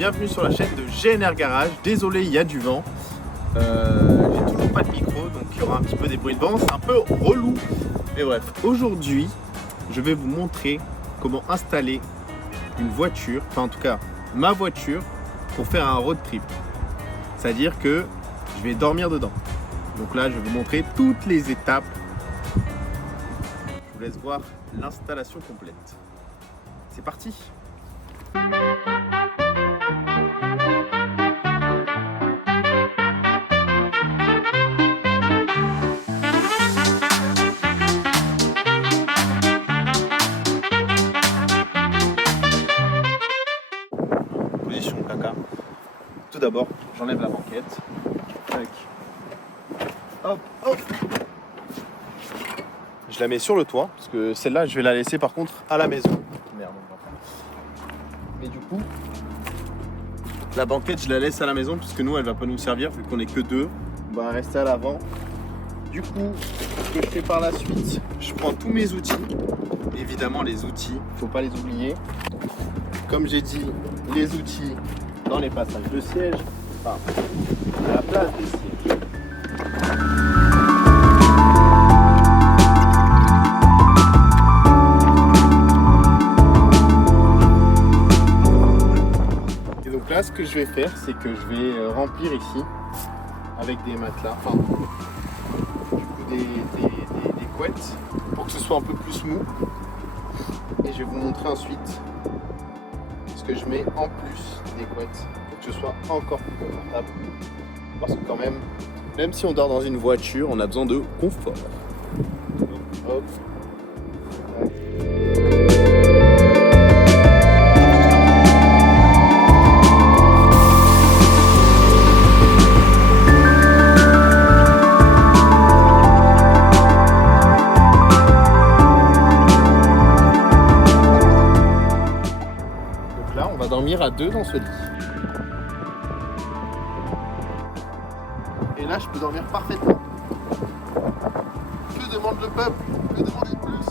bienvenue sur la chaîne de GNR Garage. Désolé, il y a du vent. J'ai toujours pas de micro, donc il y aura un petit peu des bruits de vent, c'est un peu relou. Mais bref, aujourd'hui, je vais vous montrer comment installer une voiture, enfin en tout cas ma voiture, pour faire un road trip. C'est-à-dire que je vais dormir dedans. Donc là, je vais vous montrer toutes les étapes. Je vous laisse voir l'installation complète. C'est parti! Position caca. Tout d'abord, j'enlève la banquette. Tac. Hop, hop. Je la mets sur le toit, parce que celle-là, je vais la laisser par contre à la maison. Merde, on va faire. Mais du coup, la banquette, je la laisse à la maison, puisque nous, elle va pas nous servir, vu qu'on est que deux. On va rester à l'avant. Du coup, ce que je fais par la suite, je prends tous mes outils. Évidemment, les outils, faut pas les oublier. Comme j'ai dit, les outils dans les passages de siège, enfin, à la place des sièges. Et donc là, ce que je vais faire, c'est que je vais remplir ici avec des matelas, enfin, du coup, des couettes pour que ce soit un peu plus mou. Et je vais vous montrer ensuite ce que je mets en plus des couettes pour que ce soit encore plus confortable. Parce que quand même si on dort dans une voiture, on a besoin de confort. Donc, hop. Donc là, on va dormir à deux dans ce lit. Et là, je peux dormir parfaitement. Que demande le peuple? Que demande de plus?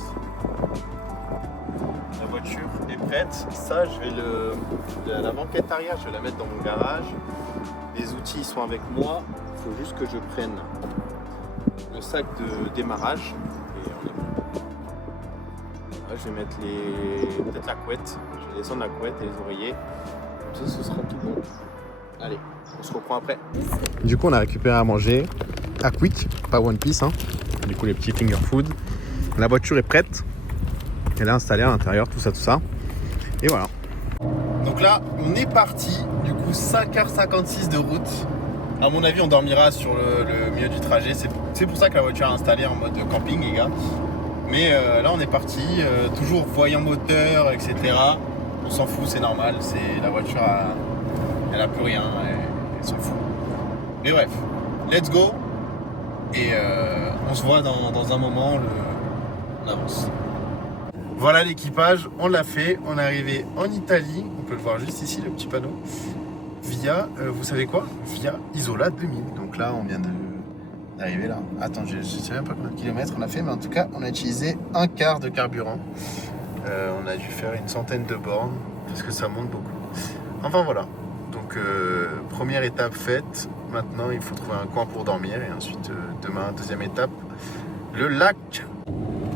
La voiture est prête. Ça, je vais la banquette arrière, je vais la mettre dans mon garage. Les outils sont avec moi. Il faut juste que je prenne le sac de démarrage. Et on est bon. Là, je vais mettre peut-être la couette. Je vais descendre la couette et les oreillers. Comme ça, ce sera tout bon. Allez, on se reprend après. Du coup, on a récupéré à manger à Quick, pas One Piece, hein. Du coup, les petits finger food. La voiture est prête. Elle est installée à l'intérieur, tout ça. Et voilà. Donc là, on est parti. Du coup, 5h56 de route. À mon avis, on dormira sur le milieu du trajet. C'est pour ça que la voiture est installée en mode camping, les gars. Mais là, on est parti. Toujours voyant moteur, etc. On s'en fout, c'est normal. La voiture, elle a plus rien. Elle s'en fout. Mais bref, let's go. Et on se voit dans un moment, on avance. Voilà l'équipage, on l'a fait. On est arrivé en Italie. On peut le voir juste ici, le petit panneau. Via, vous savez quoi? Via Isola 2000. Donc là, on vient d'arriver là. Attends, je ne sais même pas combien de kilomètres on a fait, mais en tout cas, on a utilisé un quart de carburant. On a dû faire une centaine de bornes, parce que ça monte beaucoup. Enfin voilà. Donc première étape faite. Maintenant, il faut trouver un coin pour dormir. Et ensuite, demain, deuxième étape, le lac.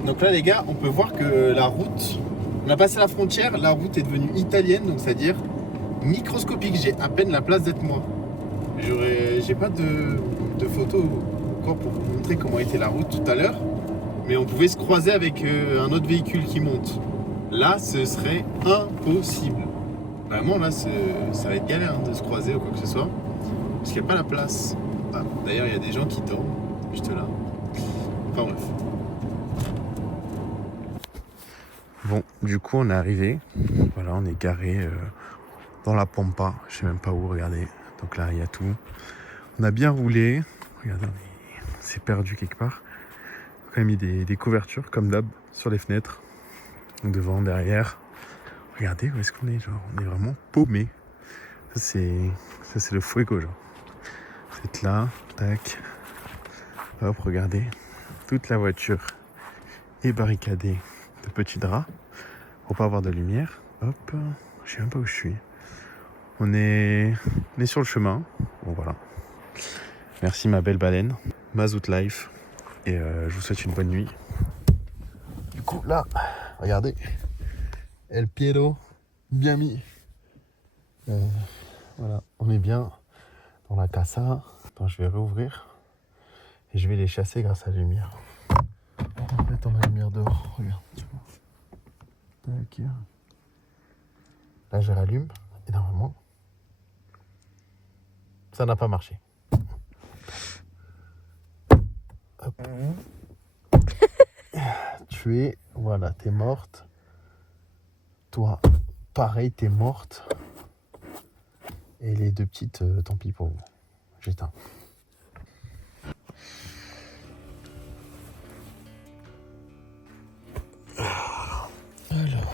Donc là, les gars, on peut voir que la route, on a passé la frontière, la route est devenue italienne, donc c'est-à-dire microscopique. J'ai à peine la place d'être moi. J'ai pas de photos encore pour vous montrer comment était la route tout à l'heure, mais on pouvait se croiser avec un autre véhicule qui monte. Là, ce serait impossible. Vraiment, là, ça va être galère de se croiser ou quoi que ce soit, parce qu'il n'y a pas la place. Ah, d'ailleurs, il y a des gens qui dorment juste là. Enfin bref. Bon, du coup, on est arrivé. Voilà, on est garé dans la Pampa. Je sais même pas où, regardez. Donc là, il y a tout. On a bien roulé. Regardez, c'est perdu quelque part. On a quand même mis des couvertures, comme d'hab, sur les fenêtres. Devant, derrière. Regardez où est-ce qu'on est, genre. On est vraiment paumé. Ça, c'est le fuego, genre. C'est là, tac. Hop, regardez. Toute la voiture est barricadée de petits draps pour pas avoir de lumière. Hop, je sais même pas où je suis. On est sur le chemin. Bon voilà. Merci ma belle baleine. Mazout Life. Et je vous souhaite une bonne nuit. Du coup là, regardez. El Piero, bien mis. Voilà, on est bien dans la casa. Attends, je vais réouvrir. Et je vais les chasser grâce à la lumière. On va mettre la lumière dehors. Regarde, tu vois. Tac. Là, je rallume. Et normalement, ça n'a pas marché. Hop. Voilà, t'es morte. Toi, pareil, t'es morte. Et les deux petites, tant pis pour vous. J'éteins. Alors.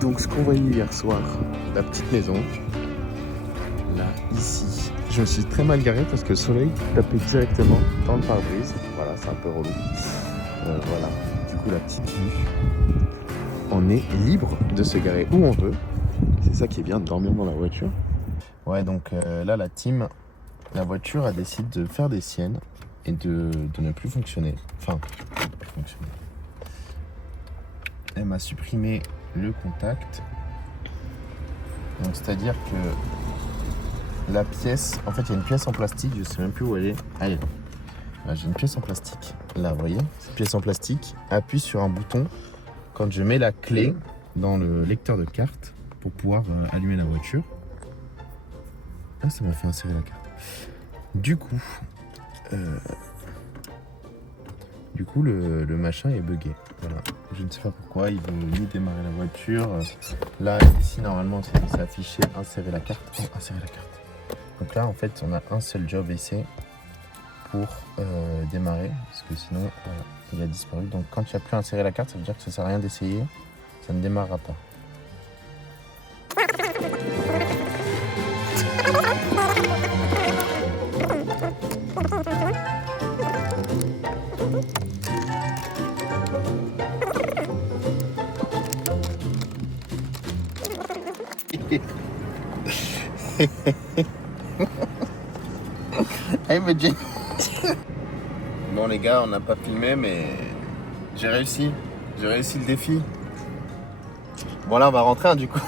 Donc ce qu'on voyait hier soir, la petite maison, là, ici. Je me suis très mal garé parce que le soleil tapait directement dans le pare-brise. Voilà, c'est un peu relou. Voilà, du coup la petite vue. On est libre de se garer où on veut. C'est ça qui est bien de dormir dans la voiture. Ouais, donc là la team, la voiture a décidé de faire des siennes et de ne plus fonctionner. Enfin, de ne plus fonctionner. Elle m'a supprimé le contact. Donc c'est-à-dire que la pièce, en fait il y a une pièce en plastique, je sais même plus où elle est. Ah, là j'ai une pièce en plastique. Là vous voyez, cette pièce en plastique appuie sur un bouton quand je mets la clé dans le lecteur de carte pour pouvoir allumer la voiture. Ah, ça m'a fait insérer la carte. Du coup, le machin est bugué. Voilà. Je ne sais pas pourquoi, il veut ni démarrer la voiture. Là, ici, normalement, c'est affiché insérer la carte. Oh, insérer la carte. Donc là, en fait, on a un seul job essai pour démarrer. Parce que sinon, voilà, il a disparu. Donc quand tu n'as plus inséré la carte, ça veut dire que ça ne sert à rien d'essayer. Ça ne démarrera pas. Hey, mais bon les gars, on n'a pas filmé, mais j'ai réussi le défi. Bon là on va rentrer du coup.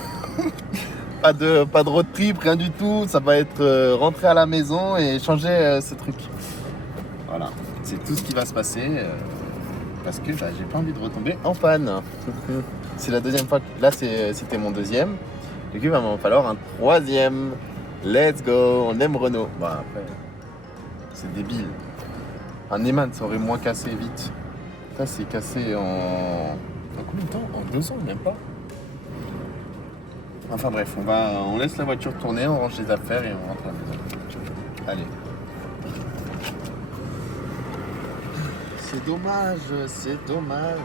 pas de road trip, rien du tout. Ça va être rentrer à la maison et changer ce truc. Voilà, c'est tout ce qui va se passer. Parce que j'ai pas envie de retomber en panne. C'est la deuxième fois. Là c'était mon deuxième. Du coup il va m'en falloir un troisième. Let's go, on aime Renault. Bah après, c'est débile. Un Neyman ça aurait moins cassé vite. Ça c'est cassé en combien de temps? En 2 ans, même pas. Enfin bref, on laisse la voiture tourner, on range les affaires et on rentre à la maison. Allez. C'est dommage, c'est dommage.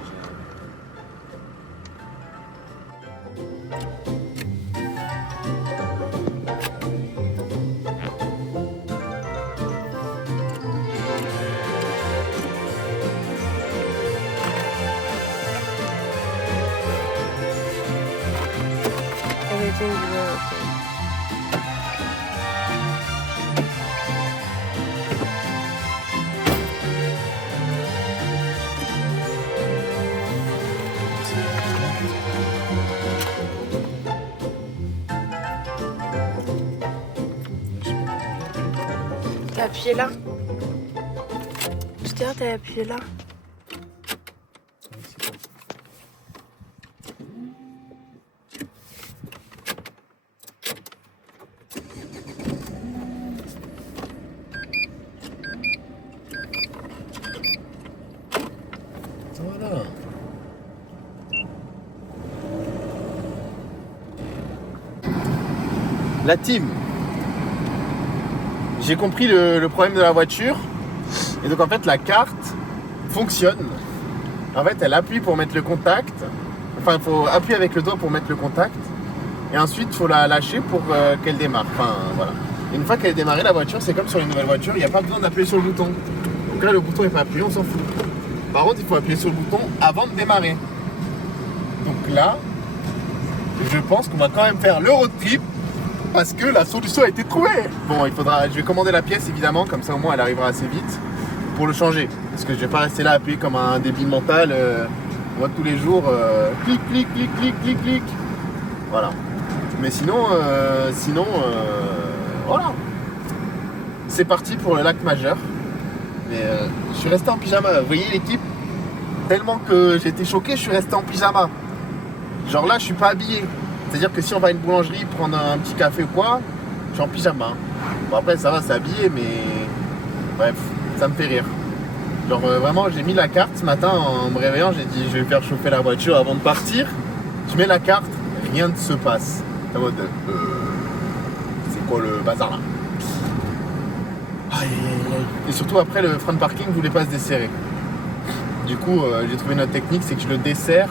T'as appuyé là. Tout à l'heure, t'as appuyé là. Voilà. La team. J'ai compris le problème de la voiture. Et donc en fait la carte fonctionne. En fait elle appuie pour mettre le contact. Enfin il faut appuyer avec le doigt pour mettre le contact. Et ensuite il faut la lâcher pour qu'elle démarre. Enfin voilà. Et une fois qu'elle est démarrée, la voiture, c'est comme sur une nouvelle voiture, il n'y a pas besoin d'appuyer sur le bouton. Donc là, le bouton n'est pas appuyé, on s'en fout. Par contre, il faut appuyer sur le bouton avant de démarrer. Donc là, je pense qu'on va quand même faire le road trip parce que la solution a été trouvée. Bon, je vais commander la pièce évidemment, comme ça au moins elle arrivera assez vite pour le changer. Parce que je vais pas rester là à appuyer comme un débile mental. Moi tous les jours, clic, clic, clic, clic, clic, clic. Voilà. Mais sinon, voilà. C'est parti pour le lac majeur. Mais je suis resté en pyjama. Vous voyez l'équipe? Tellement que j'ai été choqué, je suis resté en pyjama. Genre là, je suis pas habillé. C'est-à-dire que si on va à une boulangerie prendre un petit café ou quoi, je suis en pyjama. Bon après ça va, c'est habillé, mais bref, ça me fait rire. Genre vraiment, j'ai mis la carte ce matin en me réveillant, j'ai dit je vais faire chauffer la voiture avant de partir. Je mets la carte, rien ne se passe. En mode c'est quoi le bazar là? Aïe, aïe, aïe. Et surtout après le front parking voulait pas se desserrer. Du coup j'ai trouvé notre technique, c'est que je le desserre.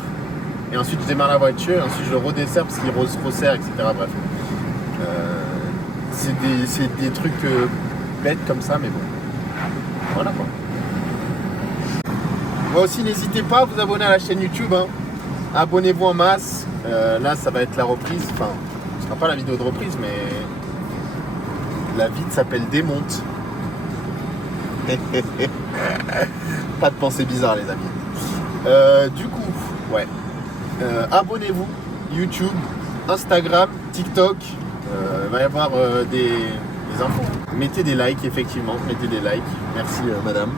Et ensuite je démarre la voiture, et ensuite je le redesserre parce qu'il se resserre, etc. Bref. C'est des trucs bêtes comme ça, mais bon. Voilà quoi. Moi aussi, n'hésitez pas à vous abonner à la chaîne YouTube. Hein. Abonnez-vous en masse. Là, ça va être la reprise. Enfin, ce sera pas la vidéo de reprise, mais la vide s'appelle Démonte. Pas de pensée bizarre, les amis. Du coup, ouais. Abonnez-vous, YouTube, Instagram, TikTok, il va y avoir des infos. Mettez des likes, effectivement, mettez des likes. Merci madame.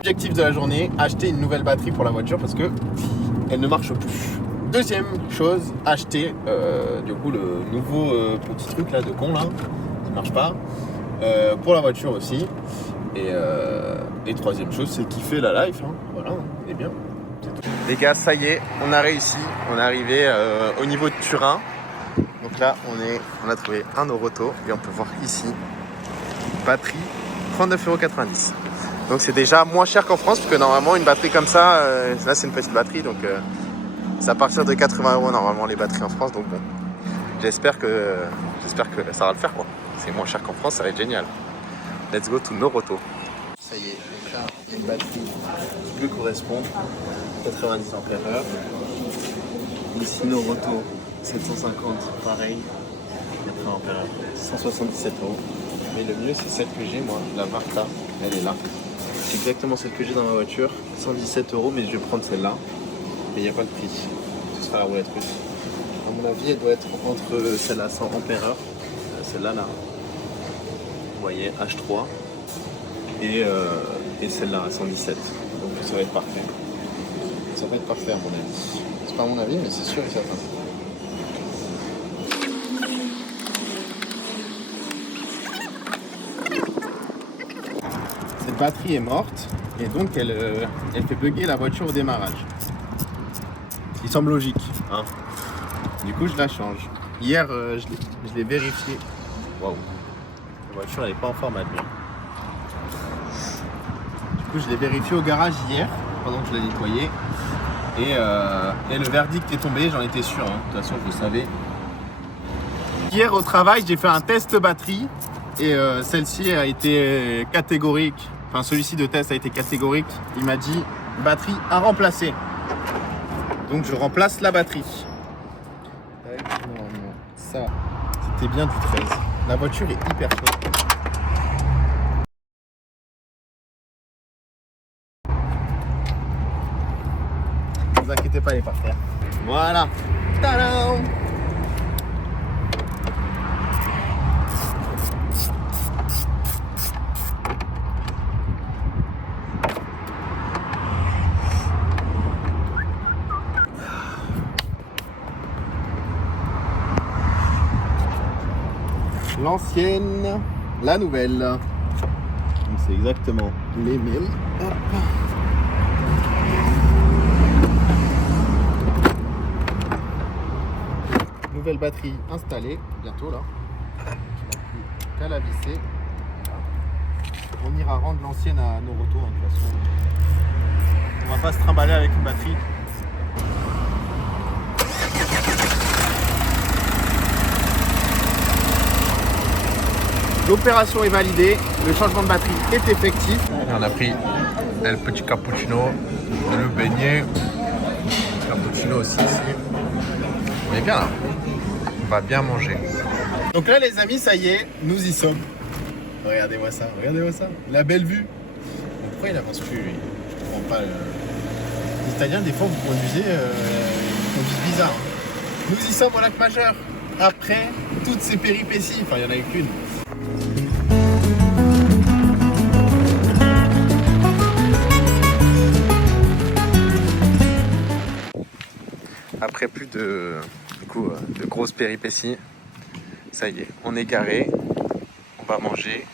Objectif de la journée, acheter une nouvelle batterie pour la voiture parce que elle ne marche plus. Deuxième chose, acheter du coup le nouveau petit truc là de con là qui marche pas pour la voiture aussi. Et troisième chose, c'est kiffer la life. Hein. Voilà, on est bien. Les gars, ça y est, on a réussi. On est arrivé au niveau de Turin. Donc là, on a trouvé un Oroto et on peut voir ici batterie 39,90 €. Donc c'est déjà moins cher qu'en France parce que normalement une batterie comme ça, là c'est une petite batterie donc. C'est à partir de 80 € normalement les batteries en France, donc bon, j'espère que ça va le faire quoi. C'est moins cher qu'en France, ça va être génial. Let's go to Noroto. Ça y est, donc là, une batterie qui lui correspond, 90 ampères-heure. Ici Noroto 750, pareil, 80 ampères-heure, 177 €. Mais le mieux c'est celle que j'ai moi, la Varta, elle est là. C'est exactement celle que j'ai dans ma voiture, 117 €, mais je vais prendre celle-là. Mais il n'y a pas de prix. Ce sera la roulette russe. À mon avis, elle doit être entre celle-là 100 ampères-heure, celle-là là. Vous voyez, H3 et celle-là à 117. Donc ça va être parfait. Ça va être parfait à mon avis. C'est pas à mon avis, mais c'est sûr et certain. Cette batterie est morte et donc elle fait bugger la voiture au démarrage. Il semble logique. Hein. Du coup, je la change. Hier, je l'ai vérifié. Waouh. La voiture, elle n'est pas en forme à lui. Du coup, je l'ai vérifié au garage hier, pendant que je l'ai nettoyé. Et le verdict est tombé, j'en étais sûr. Hein. De toute façon, je le savais. Hier, au travail, j'ai fait un test batterie. Et celle-ci a été catégorique. Enfin, celui-ci de test a été catégorique. Il m'a dit batterie à remplacer. Donc je remplace la batterie. Normalement, ça, c'était bien du 13. La voiture est hyper chaude. Ne vous inquiétez pas, elle est par terre. Voilà. Tadam! L'ancienne, la nouvelle. Donc c'est exactement les mêmes. Hop. Nouvelle batterie installée, bientôt là. Je n'ai plus qu'à la visser. On ira rendre l'ancienne à nos retours, de toute façon. On va pas se trimballer avec une batterie. L'opération est validée, le changement de batterie est effectif. On a pris le petit cappuccino, le beignet, le cappuccino aussi ici. On est bien là, on va bien manger. Donc là les amis, ça y est, nous y sommes. Regardez-moi ça, la belle vue. Donc, pourquoi il avance plus lui? Je comprends pas. Les Italiens, des fois, vous conduisez, ils conduisent bizarre. Nous y sommes au lac Majeur, après toutes ces péripéties, enfin il n'y en a eu qu'une. Après plus de grosses péripéties, ça y est, on est garé. On va manger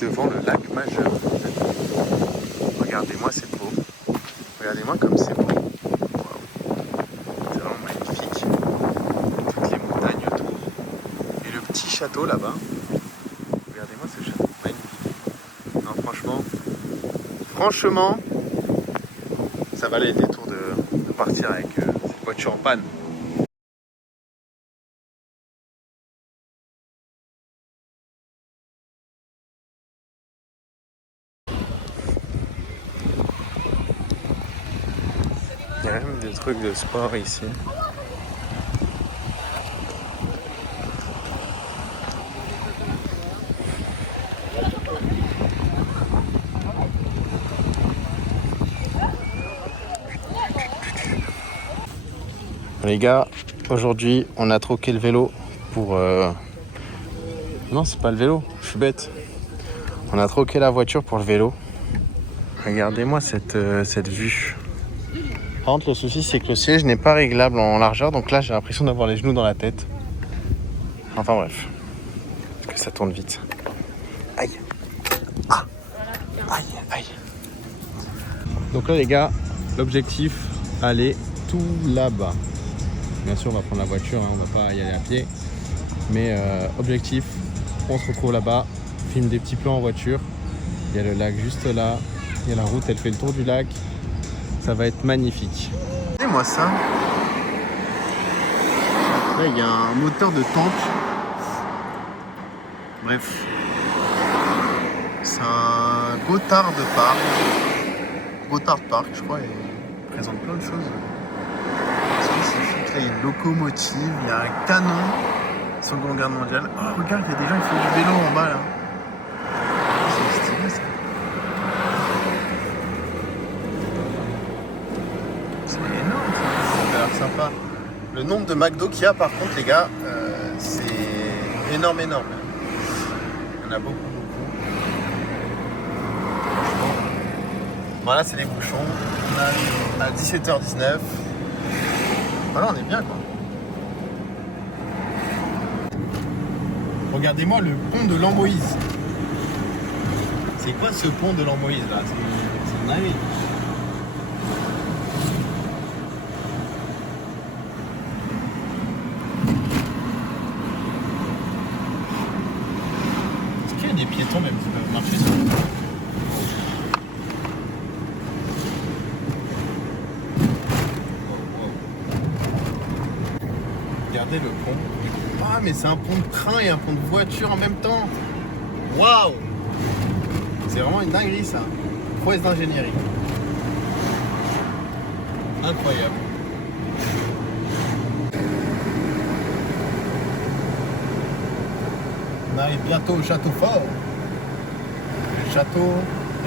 devant le lac Majeur. Regardez-moi, c'est beau. Regardez-moi comme c'est beau. Waouh. C'est vraiment magnifique. Toutes les montagnes autour. Et le petit château là-bas. Regardez-moi ce château magnifique. Non, franchement, ça valait le détour de partir avec cette voiture en panne. Il y a même des trucs de sport ici. Les gars, aujourd'hui on a troqué le vélo pour... Non, c'est pas le vélo, je suis bête. On a troqué la voiture pour le vélo. Regardez-moi cette vue. Par contre, le souci, c'est que le siège n'est pas réglable en largeur, donc là, j'ai l'impression d'avoir les genoux dans la tête. Enfin bref, parce que ça tourne vite. Aïe. Ah. Aïe, aïe. Donc là, les gars, l'objectif, aller tout là-bas. Bien sûr, on va prendre la voiture, hein, on va pas y aller à pied. Mais objectif, on se retrouve là-bas, filme des petits plans en voiture. Il y a le lac juste là, il y a la route, elle fait le tour du lac. Ça va être magnifique. Regardez-moi ça. Là, il y a un moteur de tank. Bref. C'est un Gotthard Park. Gotthard Park, je crois, il présente plein de choses. Spécifique. Là, il y a une locomotive, il y a un canon. Seconde Guerre mondiale. Oh, regarde, il y a des gens qui font du vélo en bas là. C'est stylé ça. C'est énorme ça. Ça a l'air sympa. Le nombre de McDo qu'il y a par contre, les gars, c'est énorme. Il y en a beaucoup. Voilà, c'est les bouchons. On arrive à 17h19. Voilà, on est bien quoi. Regardez-moi le pont de l'Amboise. C'est quoi ce pont de l'Amboise là? C'est une dinguerie. Est-ce qu'il y a des piétons même qui peuvent marcher sur le pont? Regardez le pont. Ah mais c'est un pont de train et un pont de voiture en même temps. Waouh! C'est vraiment une dinguerie ça. Prouesse d'ingénierie. Incroyable. On arrive bientôt au château fort. Le château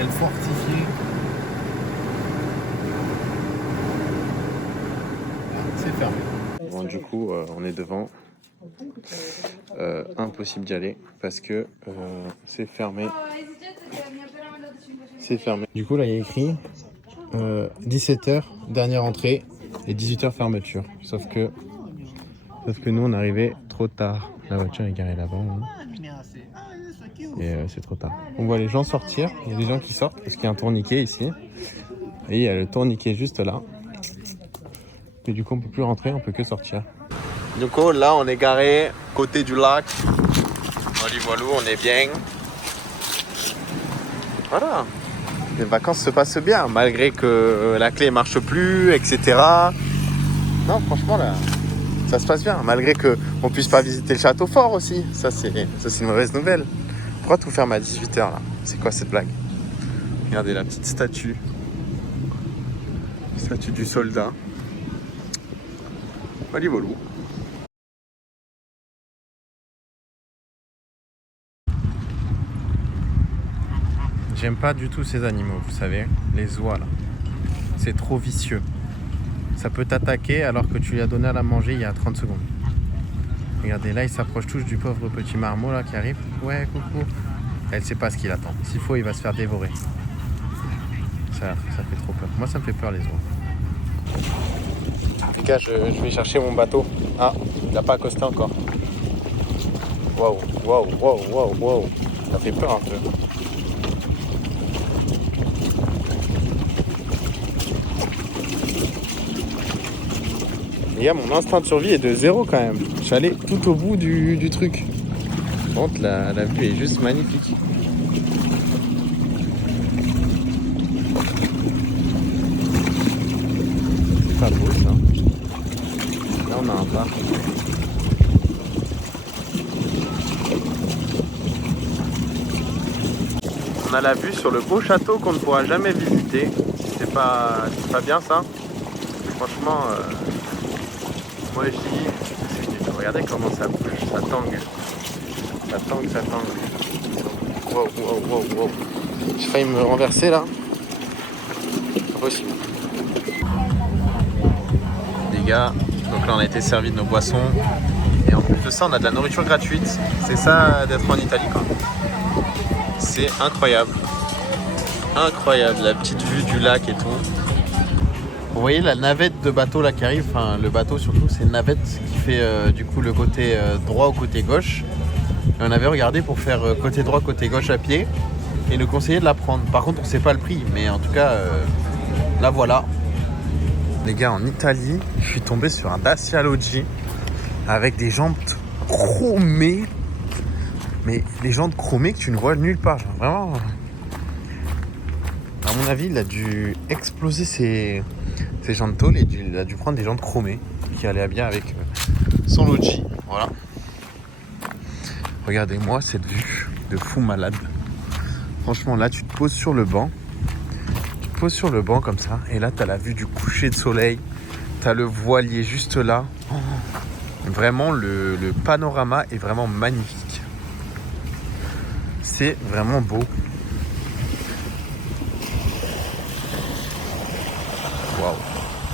est fortifié. C'est fermé. Bon, du coup, on est devant. Impossible d'y aller parce que c'est fermé. C'est fermé. Du coup, là, il y a écrit 17h, dernière entrée, et 18h, fermeture. Sauf que nous, on est arrivé trop tard. La voiture est garée là-bas. Hein. Et c'est trop tard. On voit les gens sortir. Il y a des gens qui sortent parce qu'il y a un tourniquet ici. Et il y a le tourniquet juste là. Et du coup, on peut plus rentrer, on peut que sortir. Du coup, là, on est garé côté du lac. Voilà, on est bien. Voilà. Les vacances se passent bien, malgré que la clé marche plus, etc. Non, franchement, là, ça se passe bien. Malgré qu'on puisse pas visiter le château fort aussi. Ça, c'est une mauvaise nouvelle. Pourquoi tout ferme à 18h là? C'est quoi cette blague? Regardez la petite statue. Statue du soldat. Allez, volou. J'aime pas du tout ces animaux, vous savez, les oies là. C'est trop vicieux. Ça peut t'attaquer alors que tu lui as donné à la manger il y a 30 secondes. Regardez, là il s'approche tous du pauvre petit marmot là qui arrive. Ouais, coucou. Elle sait pas ce qu'il attend. S'il faut, il va se faire dévorer. Ça fait trop peur. Moi ça me fait peur les oies. Les gars, je vais chercher mon bateau. Ah, il n'a pas accosté encore. Waouh, waouh, waouh, waouh, waouh. Ça fait peur un peu. Les gars, mon instinct de survie est de 0 quand même. Je suis allé tout au bout du truc. Par contre, la vue est juste magnifique. C'est pas beau ça. Là, on a un bar. On a la vue sur le beau château qu'on ne pourra jamais visiter. C'est pas bien ça. Franchement, moi je dis, c'est nul. Regardez comment ça bouge, ça tangue. Ça tangue, ça tangue. Wow, wow, wow, wow. J'ai failli me renverser là. Pas possible. Les gars, donc là on a été servi de nos boissons. Et en plus de ça, on a de la nourriture gratuite. C'est ça d'être en Italie quoi. C'est incroyable. Incroyable, la petite vue du lac et tout. Vous voyez la navette de bateau là qui arrive, enfin le bateau surtout, c'est une navette qui fait du coup le côté droit au côté gauche. Et on avait regardé pour faire côté droit, côté gauche à pied et nous conseillait de la prendre. Par contre on sait pas le prix, mais en tout cas la voilà. Les gars, en Italie, je suis tombé sur un Dacia Logi avec des jantes chromées. Mais les jantes chromées que tu ne vois nulle part, genre, vraiment. À mon avis, il a dû exploser ses jantes tôles et il a dû prendre des jantes chromées qui allaient bien avec son Logi. Voilà. Regardez-moi cette vue de fou malade. Franchement, là, tu te poses sur le banc. Tu te poses sur le banc comme ça. Et là, tu as la vue du coucher de soleil. Tu as le voilier juste là. Oh. Vraiment, le panorama est vraiment magnifique. C'est vraiment beau. Waouh.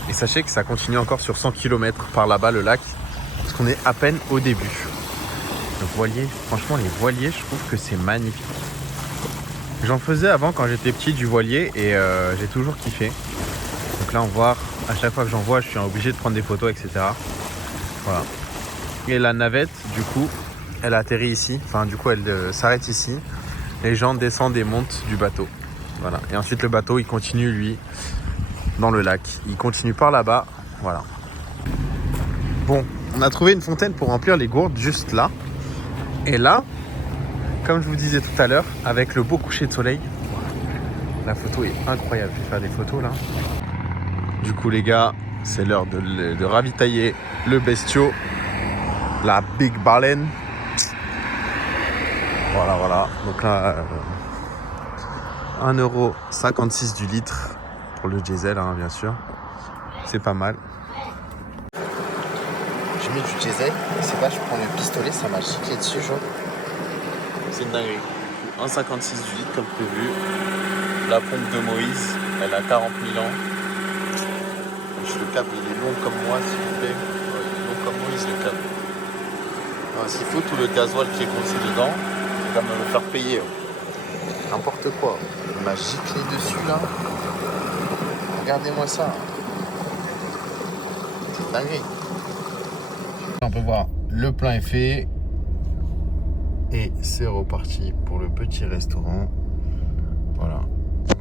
Et sachez que ça continue encore sur 100 km par là-bas le lac. Parce qu'on est à peine au début. Le voilier, franchement les voiliers, je trouve que c'est magnifique. J'en faisais avant quand j'étais petit du voilier et j'ai toujours kiffé. Donc là on voit, à chaque fois que j'en vois, je suis obligé de prendre des photos, etc. Voilà. Et la navette, du coup, elle atterrit ici. Enfin, du coup, elle s'arrête ici. Les gens descendent et montent du bateau. Voilà. Et ensuite, le bateau, il continue, lui, dans le lac. Il continue par là-bas. Voilà. Bon, on a trouvé une fontaine pour remplir les gourdes juste là. Et là, comme je vous disais tout à l'heure, avec le beau coucher de soleil, la photo est incroyable. Je vais faire des photos là. Du coup, les gars, c'est l'heure de ravitailler le bestiau. La Big Baleine. Voilà, voilà. Donc là, 1,56€ du litre pour le diesel, hein, bien sûr. C'est pas mal. Je mets du diesel, je sais pas, je prends le pistolet, ça m'a giclé dessus, genre. C'est une dinguerie. 1,56 du litre comme prévu. La pompe de Moïse, elle a 40 000 ans. Le câble, il est long comme moi, s'il vous plaît. Ouais, il est long comme Moïse, le câble. S'il faut, tout le gasoil qui est coincé dedans, il va me le faire payer. N'importe quoi. Il m'a giclé dessus, là. Regardez-moi ça. C'est dingue. On peut voir, le plein est fait. Et c'est reparti pour le petit restaurant. Voilà.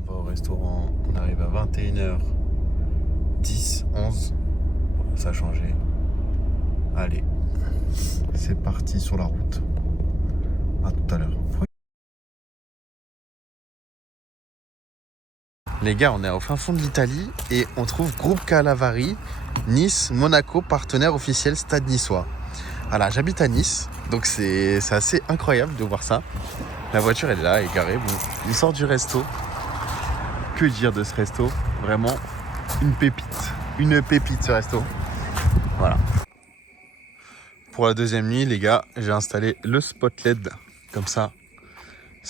On va au restaurant, on arrive à 21h10, 11. Ça a changé. Allez. C'est parti sur la route. À tout à l'heure. Les gars, on est au fin fond de l'Italie et on trouve Groupe Calavari, Nice, Monaco, partenaire officiel Stade Niçois. Voilà, j'habite à Nice, donc c'est assez incroyable de voir ça. La voiture, elle est là, elle est garée. Bon, il sort du resto. Que dire de ce resto? Vraiment une pépite ce resto. Voilà. Pour la deuxième nuit, les gars, j'ai installé le spot LED. Comme ça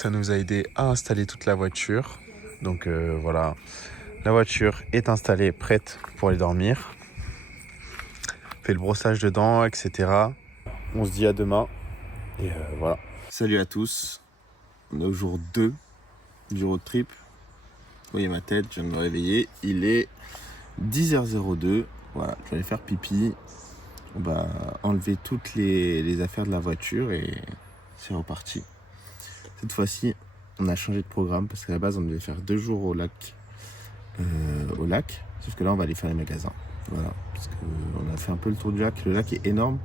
nous a aidé à installer toute la voiture. Donc voilà, la voiture est installée, prête pour aller dormir. Fait le brossage dedans, etc. On se dit à demain. Et voilà. Salut à tous. On est au jour 2 du road trip. Vous voyez ma tête, je viens de me réveiller. Il est 10h02. Voilà, je vais aller faire pipi. On va enlever toutes les affaires de la voiture et c'est reparti. Cette fois-ci, on a changé de programme parce qu'à la base, on devait faire 2 jours au lac. Sauf que là, on va aller faire les magasins. Voilà, parce qu'on a fait un peu le tour du lac. Le lac est énorme.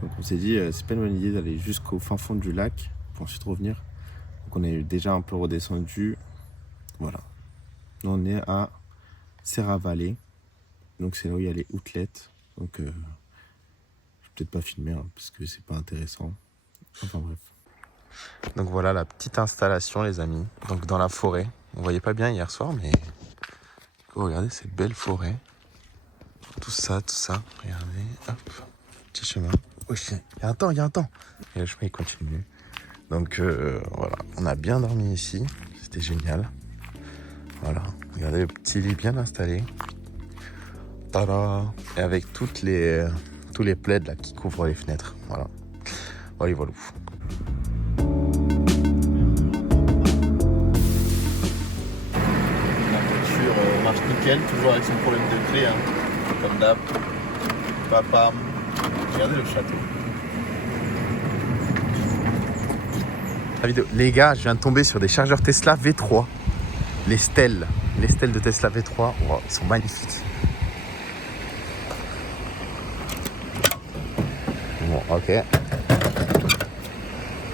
Donc on s'est dit, c'est pas une bonne idée d'aller jusqu'au fin fond du lac pour ensuite revenir. Donc on est déjà un peu redescendu. Voilà. Là, on est à Serravalle. Donc c'est là où il y a les outlets. Donc je vais peut-être pas filmer hein, parce que c'est pas intéressant. Enfin bref. Donc voilà la petite installation les amis. Donc dans la forêt. On voyait pas bien hier soir mais oh, regardez cette belle forêt. Tout ça. Regardez. Hop. Petit chemin. Oh chien. Il y a un temps. Et le chemin il continue. Donc voilà. On a bien dormi ici. C'était génial. Voilà. Regardez le petit lit bien installé. Tada. Et avec tous les plaids là qui couvrent les fenêtres. Voilà. Voilà. La voiture marche nickel, toujours avec son problème de clé, hein, comme d'hab. Papa, regardez le château. La vidéo. Les gars, je viens de tomber sur des chargeurs Tesla V3. Les stèles de Tesla V3, wow, ils sont magnifiques. Bon, ok.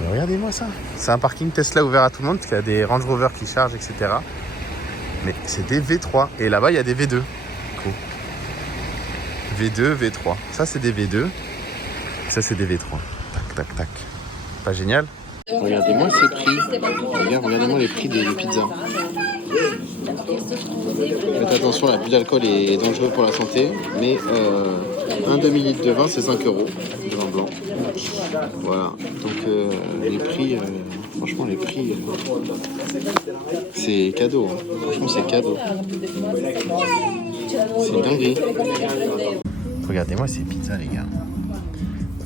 Mais regardez-moi ça. C'est un parking Tesla ouvert à tout le monde parce qu'il y a des Range Rover qui chargent, etc. Mais c'est des V3. Et là-bas, il y a des V2. Cool. V2, V3. Ça, c'est des V2. Ça, c'est des V3. Tac. Pas génial? Regardez-moi ces prix. Regardez-moi les prix des pizzas. Faites attention, l'abus d'alcool est dangereux pour la santé, mais un demi-litre de vin, c'est 5 € de vin blanc. Voilà, donc les prix, franchement, c'est cadeau. Hein. Franchement, c'est cadeau. C'est une dinguerie. Regardez-moi ces pizzas, les gars.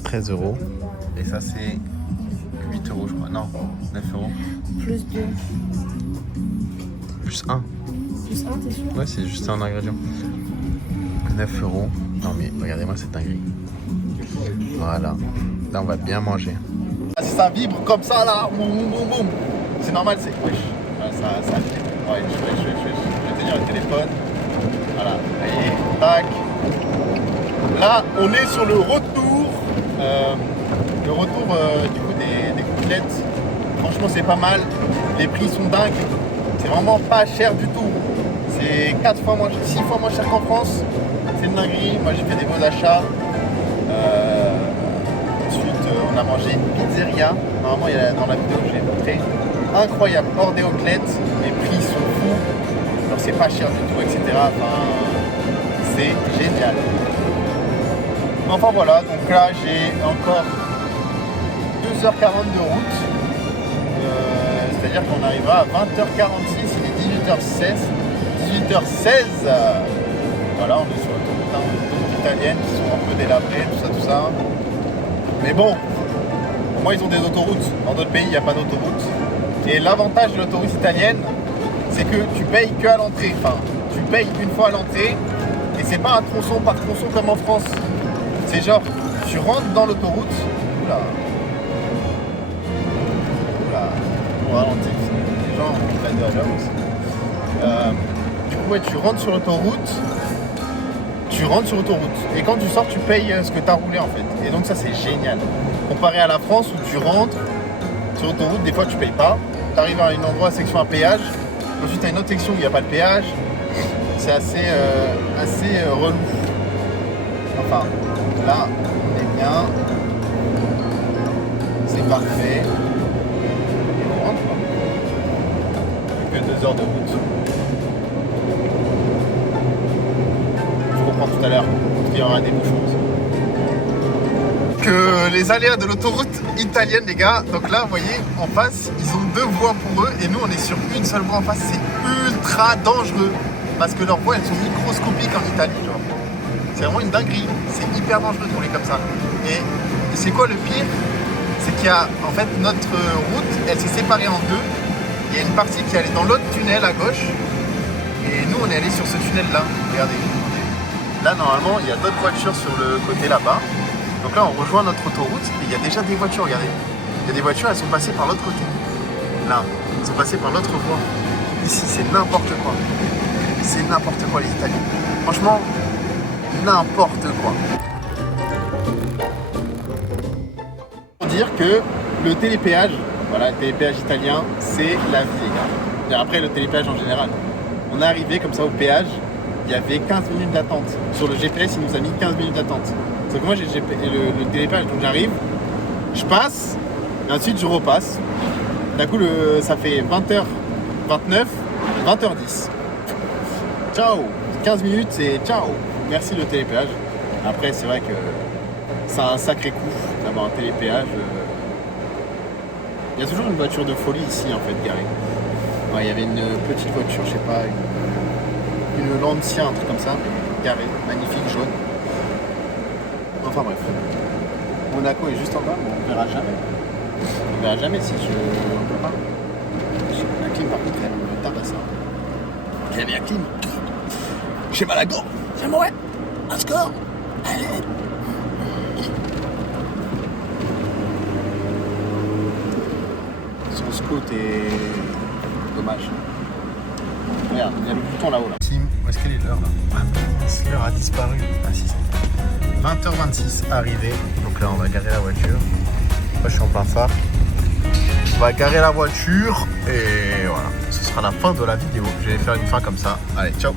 13 €. Et ça, c'est 8 €, je crois. Non, 9 €. Plus 2. Plus 1. Plus 1, t'es sûr? Ouais, c'est juste un ingrédient. 9 €. Non, mais regardez-moi cette dinguerie. Voilà. Là, on va bien manger. Si ça vibre comme ça, là, boum. C'est normal, c'est... Wesh. Ça vibre. Ouais, je vais tenir le téléphone. Voilà. Allez, tac. Là, on est sur le retour. Du coup des côtelettes. Franchement, c'est pas mal. Les prix sont dingues. C'est vraiment pas cher du tout. C'est 6 fois moins cher qu'en France. C'est une dinguerie. Moi, j'ai fait des beaux achats. Ensuite, on a mangé une pizzeria. Normalement, dans la vidéo que j'ai montré. Incroyable. Hors des outlets. Les prix sont fous. Alors, c'est pas cher du tout, etc. Enfin, c'est génial. Enfin, voilà. Donc là, j'ai encore 2h40 de route. C'est-à-dire qu'on arrivera à 20h46, il est 18h16. Voilà, on est sur l'autoroute italienne qui sont un peu délabrées, tout ça. Mais bon, au moins ils ont des autoroutes. Dans d'autres pays, il n'y a pas d'autoroute. Et l'avantage de l'autoroute italienne, c'est que tu payes que à l'entrée. Enfin, tu payes une fois à l'entrée et c'est pas un tronçon par tronçon comme en France. C'est genre, tu rentres dans l'autoroute. Oula, on ralentit. Les gens ont la deux à l'heure aussi. Du coup, ouais, tu rentres sur l'autoroute. Et quand tu sors, tu payes ce que tu as roulé en fait. Et donc ça, c'est génial. Comparé à la France où tu rentres sur l'autoroute, des fois tu payes pas. Tu arrives à un endroit, section à péage, Ensuite, tu as une autre section où il n'y a pas de péage. C'est assez relou. Enfin, là, on est bien. C'est parfait. Et on rentre. Plus que 2 heures de route. Je reprends tout à l'heure. Il y aura des bouchons aussi. Que les aléas de l'autoroute italienne, les gars. Donc là, vous voyez, en face, ils ont 2 voies pour eux et nous, on est sur une seule voie en face. C'est ultra dangereux parce que leurs voies, elles sont microscopiques en Italie, genre. C'est vraiment une dinguerie. C'est hyper dangereux de rouler comme ça. Et c'est quoi le pire? C'est qu'il y a, en fait, notre route, elle s'est séparée en 2. Il y a une partie qui est allée dans l'autre tunnel à gauche et nous, on est allé sur ce tunnel-là. Regardez. Là, normalement, il y a d'autres voitures sur le côté là-bas. Donc là, on rejoint notre autoroute et il y a déjà des voitures, regardez. Il y a des voitures, elles sont passées par l'autre côté. Là, elles sont passées par l'autre voie. Ici, c'est n'importe quoi. C'est n'importe quoi, les Italiens. Franchement, n'importe quoi. Pour dire que le télépéage, voilà, le télépéage italien, c'est la vie, les gars. Et après, le télépéage en général. On est arrivé comme ça au péage, il y avait 15 minutes d'attente. Sur le GPS, il nous a mis 15 minutes d'attente. Donc moi j'ai le télépéage, donc j'arrive, je passe, et ensuite je repasse. D'un coup ça fait 20h29, 20h10. Ciao. 15 minutes c'est ciao. Merci le télépéage. Après c'est vrai que c'est un sacré coup d'avoir un télépéage. Il y a toujours une voiture de folie ici en fait garée. Ouais, il y avait une petite voiture, je sais pas, une Lancia, un truc comme ça, garée, magnifique, jaune. Enfin bref, Monaco est juste en bas, mais on verra jamais. On verra jamais si je ne peux pas. La clim par contre, elle me tabasse. Elle a mis la clim. J'ai mal à la gorge. J'aimerais un score. Allez. Son scout est dommage. Regarde, il y a le bouton là-haut là. Tim, où est-ce qu'elle est l'heure là? L'heure a disparu. Ah si, 20h26 arrivé, donc là on va garer la voiture. Moi je suis en plein phare. On va garer la voiture et voilà, ce sera la fin de la vidéo. Je vais faire une fin comme ça. Allez, ciao.